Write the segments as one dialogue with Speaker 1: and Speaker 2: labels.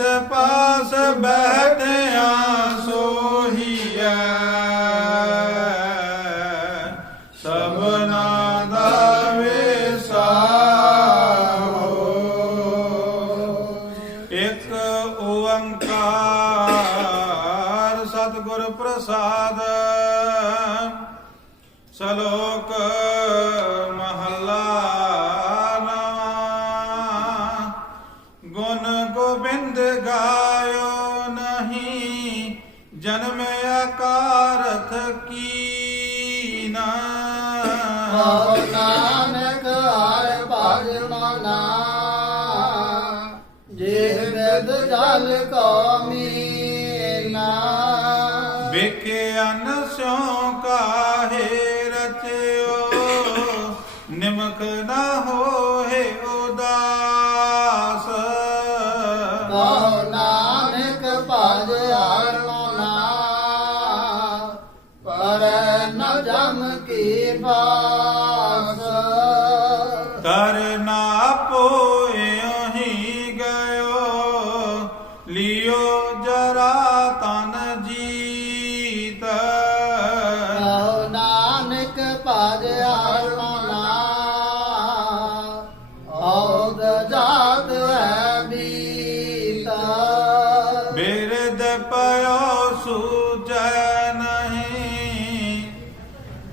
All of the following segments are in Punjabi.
Speaker 1: ਪਾਸ ਬੈਠ
Speaker 2: ਵੇਖੇ ਅਨ ਸਿਉ ਨਿਮਕ ਨਾ ਹੋ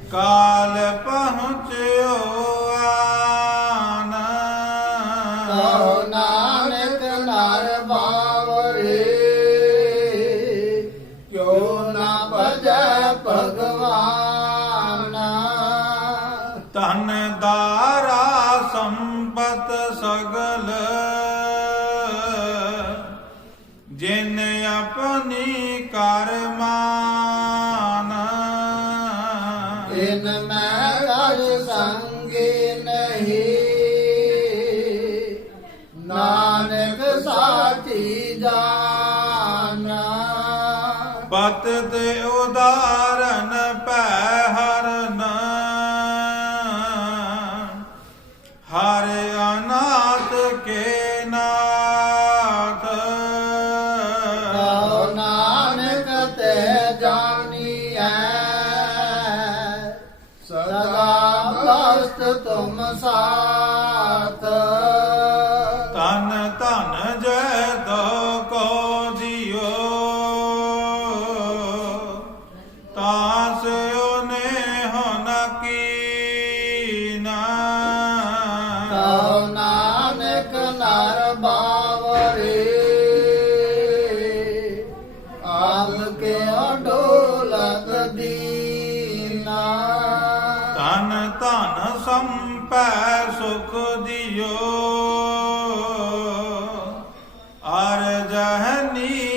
Speaker 1: Cale हमारे आना जहनी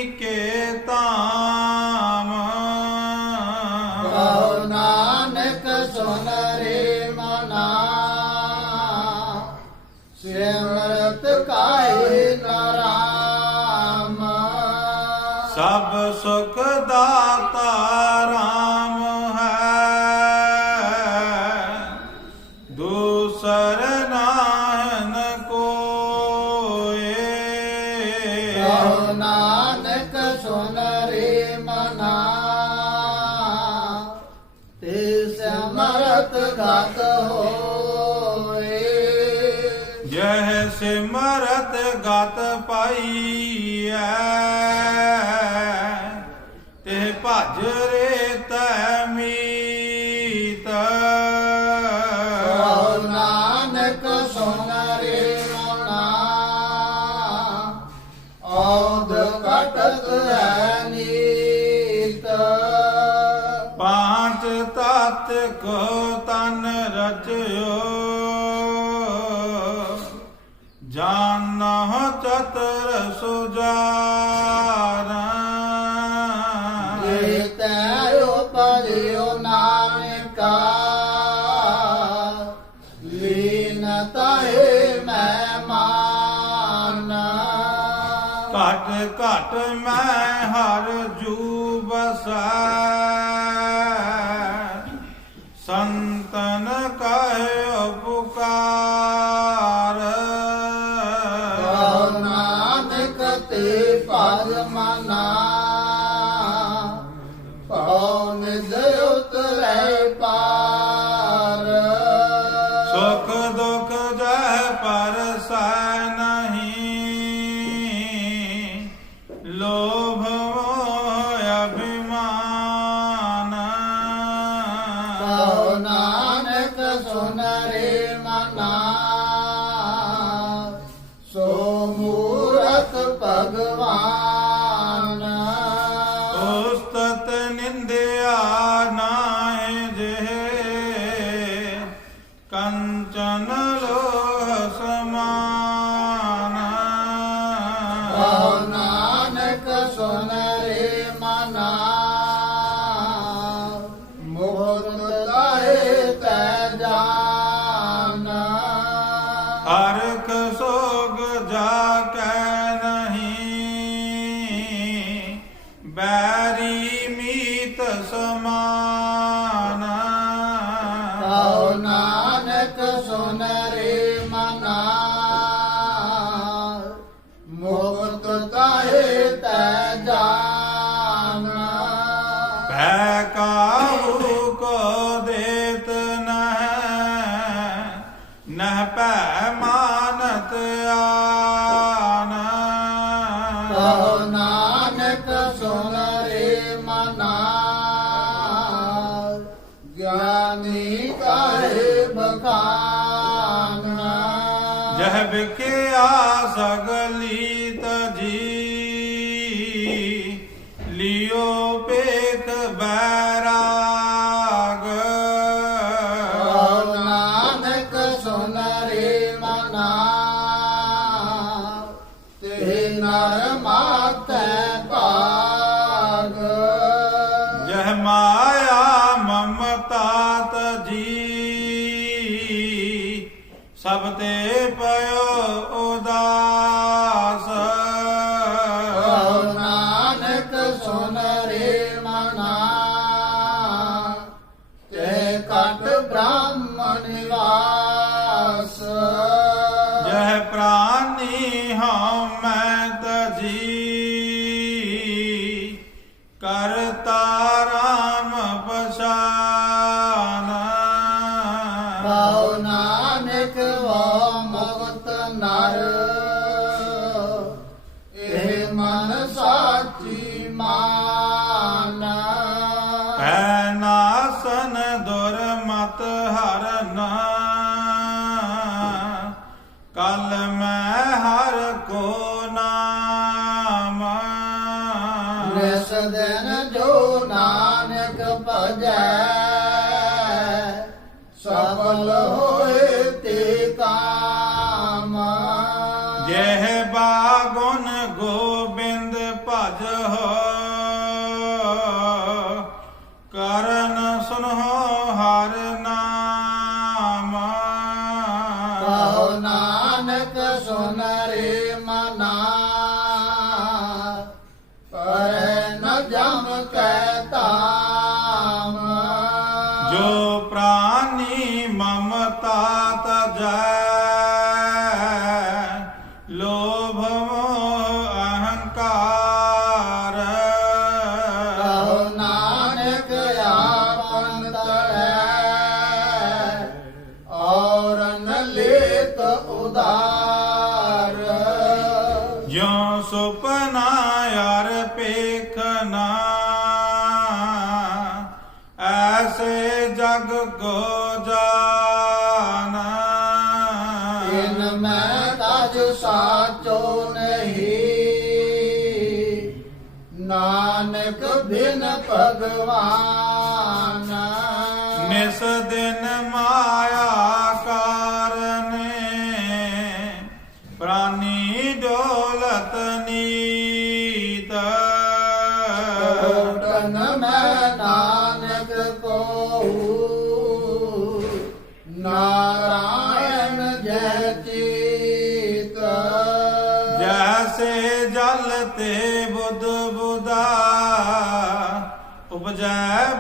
Speaker 1: सुजा ਨੀ ਕਾਹੇ ਬਖਾਨਾ
Speaker 2: ਜਹ ਬਿਕਿਆ ਸਗਲੀ Oh. यह बागन गो ਐਸੇ ਜਗ ਕੋ
Speaker 1: ਜਾਣਾ। ਮੈਂ ਤਜ ਸਾਚੋ ਭਗਵਾਨ।
Speaker 2: ਨਿਸ ਦਿਨ ਮਾਇਆ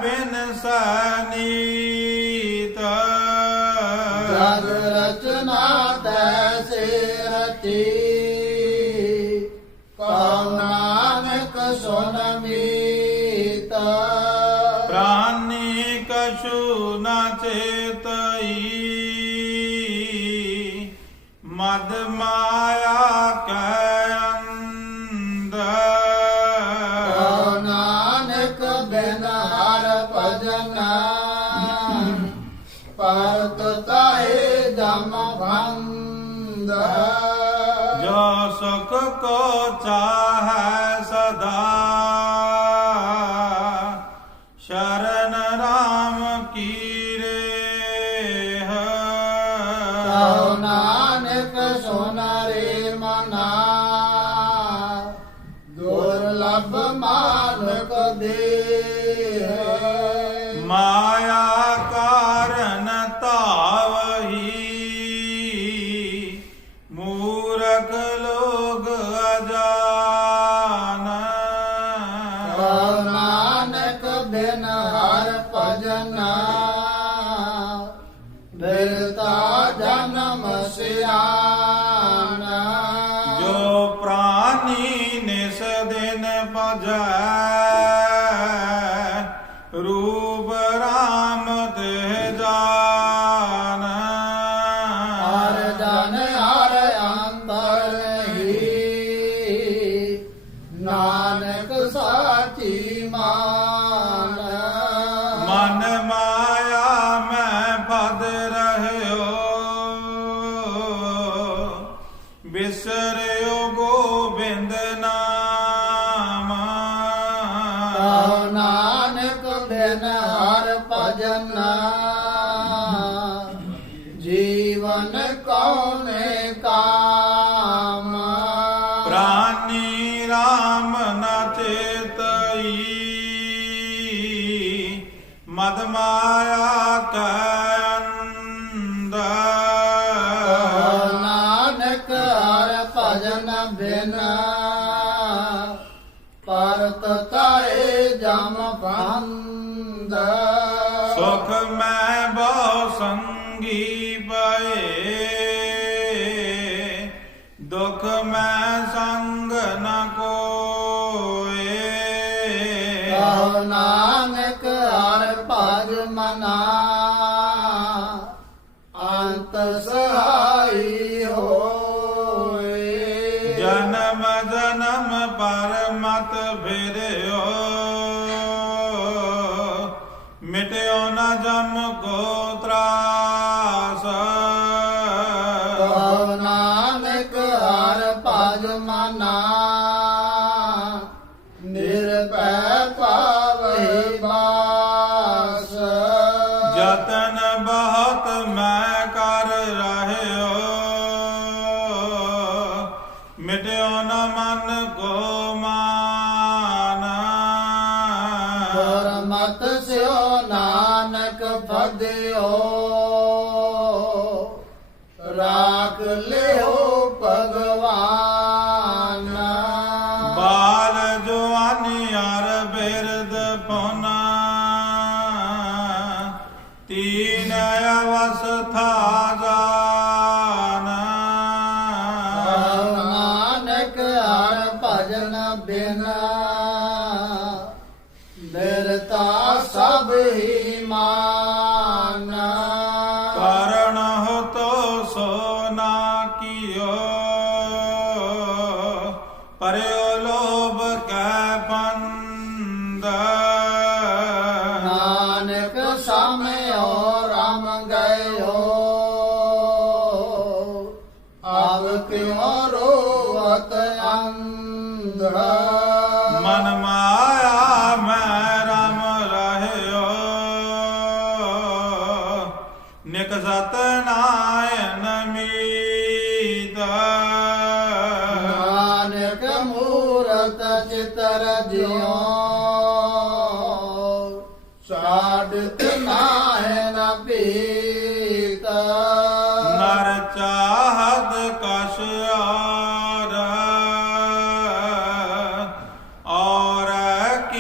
Speaker 2: ਬਿਨ
Speaker 1: ਸਾਨੀ।
Speaker 2: ਸੁਖ ਕੋ ਚਾਹੈ ਸਦਾ।
Speaker 1: ਪੰਦ
Speaker 2: ਸੁਖ ਬਾਤ ਮੈਂ ਕਰ ਰਹਿਓ। ਮਿਟਿਓ ਨਾ ਮਨ ਕੋ ਮਾਨ।
Speaker 1: ਗੁਰਮਤਿ ਸਿਓ ਨਾਨਕ
Speaker 2: ਪਦਿਓ Valeu!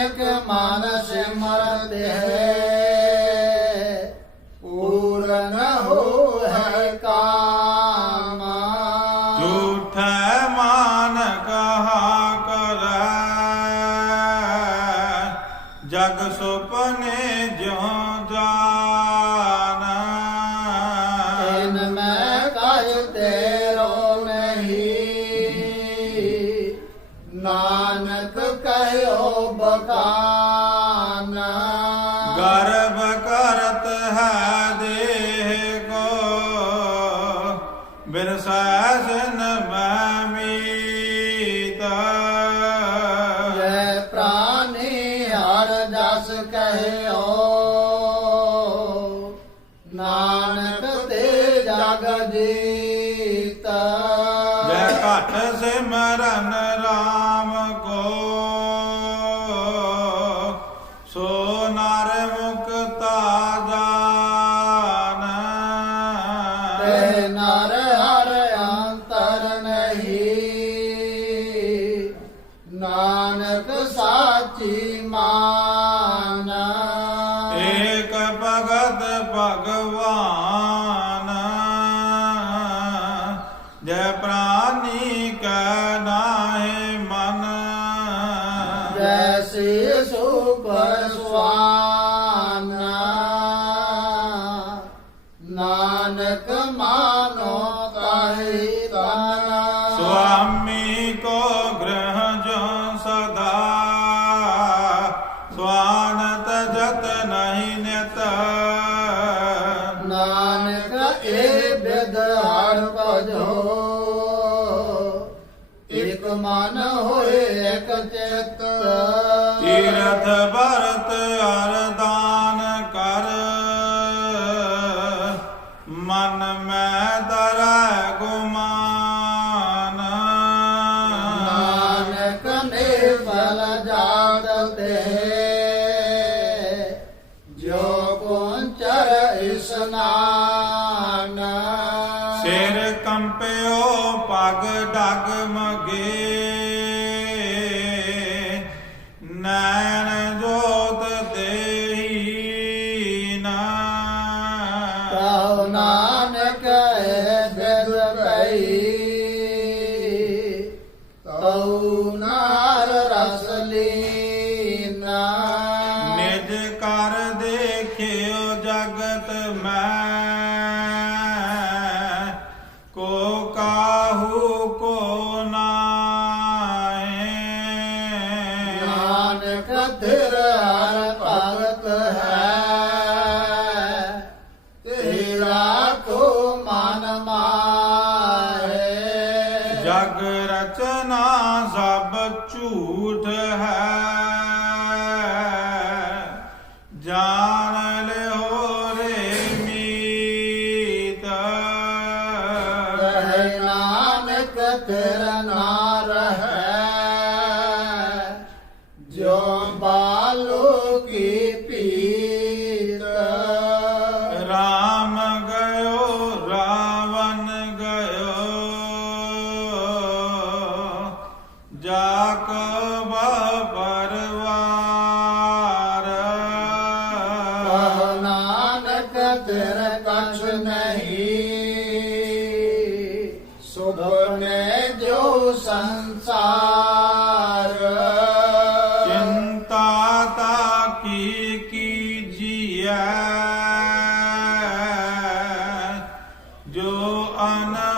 Speaker 2: એક માનસ મરતે
Speaker 1: ਨਾਨਕ
Speaker 2: ਤੇ
Speaker 1: ਜਗ
Speaker 2: ਜੀ ജ്ഞാന जो आना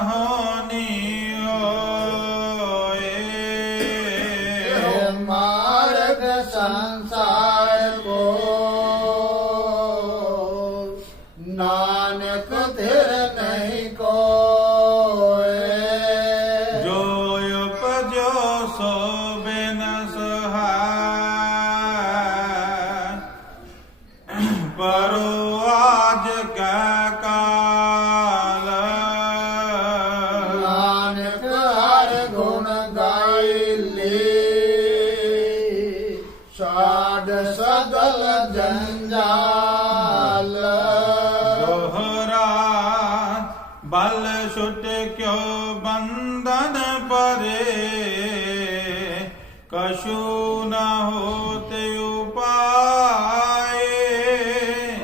Speaker 2: ਕਛੂ ਨ ਹੋਤੇ ਉਪਾਏ।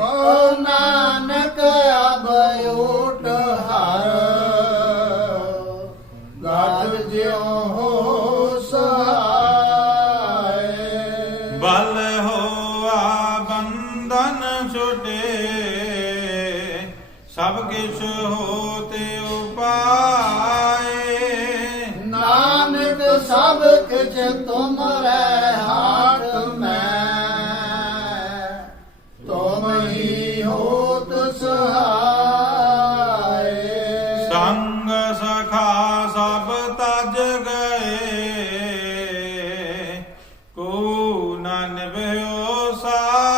Speaker 1: ਓ ਨਾਨਕ ਅਬਯੋਟ ਹਰ। ਗਾਜ ਜਿਉ ਹੋ ਸਹਾਏ
Speaker 2: ਬਲ ਹੋਆ ਬੰਧਨ ਛੁਟੇ। ਸਭ ਕਿਛ ਹੋਤੇ ਉਪਾਏ।
Speaker 1: ਨਾਨਕ ਸਭ ਕਿਛ
Speaker 2: ਨਿਭਿਓ ਸਾਥ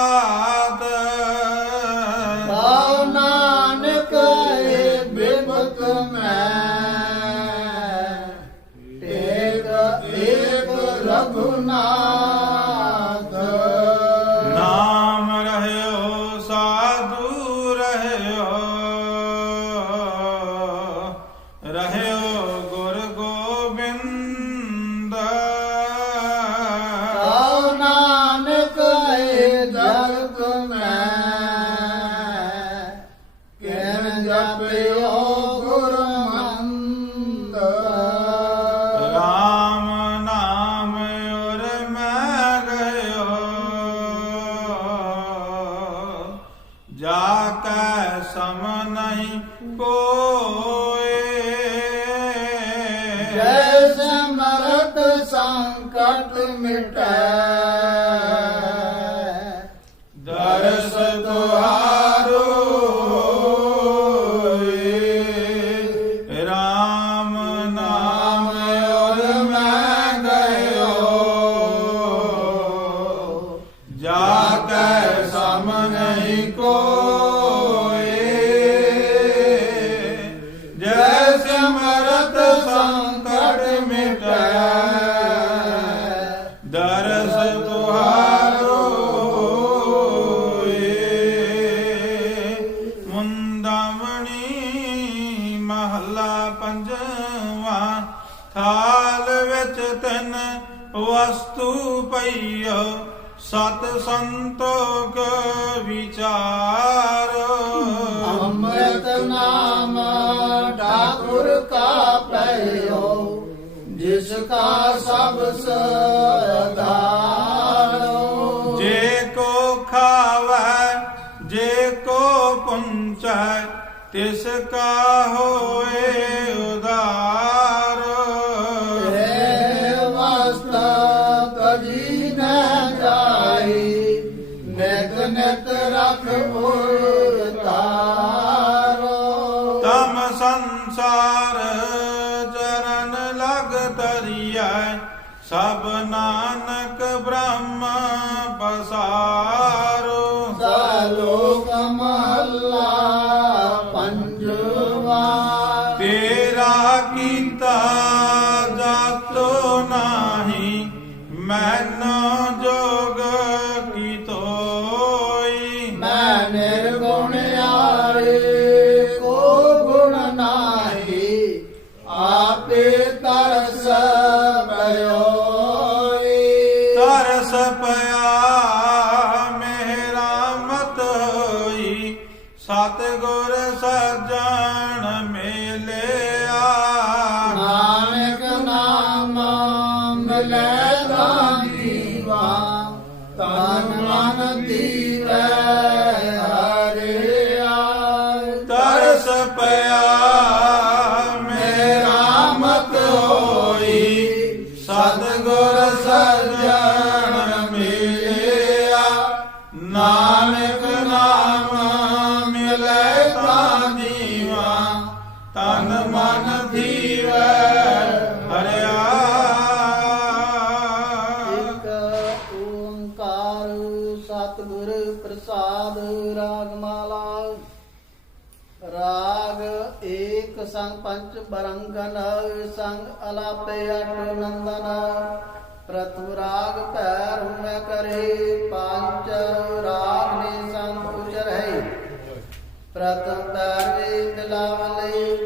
Speaker 2: ਸਮ ਨਹੀਂ ਕੋਏ
Speaker 1: ਜੈ ਸਮਰਤ ਸੰਕਟ ਮਿਟੈ।
Speaker 2: ਥਾਲ ਵਿੱਚ ਤਿੰਨ ਵਸਤੂ ਪਈਓ ਸਤ ਸੰਤੋਖ ਵਿਚਾਰ।
Speaker 1: ਅੰਮ੍ਰਿਤ ਨਾਮ ਠਾਕੁਰ ਕਾ ਪਇਓ ਜਿਸ ਕਾ ਸਭ ਸਦਾਰੋ।
Speaker 2: ਜੇ ਕੋ ਖਾਵੈ ਜੇ ਕੋ ਪੁੰਚੈ ਤਿਸ ਕਾ ਹੋਏ ਨਾਨਕ
Speaker 1: ਅਲਾਪੇ ਅਟ ਨੰਦਨ, ਪ੍ਰਤੁਰਾਗ ਭੈਰ ਹੁਮੈ ਕਰੇ, ਪੰਚ ਰਾਗ ਨੇ ਸੰਤ ਉਚਰ ਹੈ ਪ੍ਰਤਮ ਪੈਰਵੇ ਮਿਲਾਵਲੇ